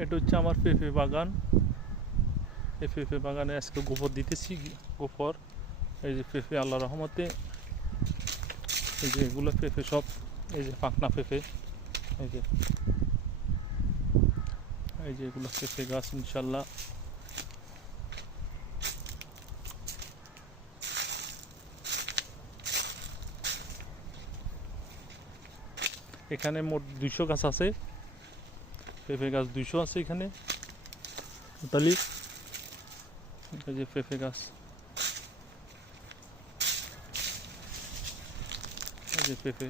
এটা হচ্ছে আমার পেঁপে বাগান। এই পেঁপে বাগানে আজকে গোবর দিতেছি, গোবর। এই যে পেঁপে আল্লাহ রহমতে, এই যে এগুলো পেঁপে সব, এই যে পাকনা পেঁপে, এই যে এগুলো পেঁপে গাছ ইনশাল্লাহ। এখানে মোট 200 গাছ আছে, পেঁপে গাছ 200 আছে এখানে টোটালি। এই যে পেঁপে গাছ, এই যে পেঁপে।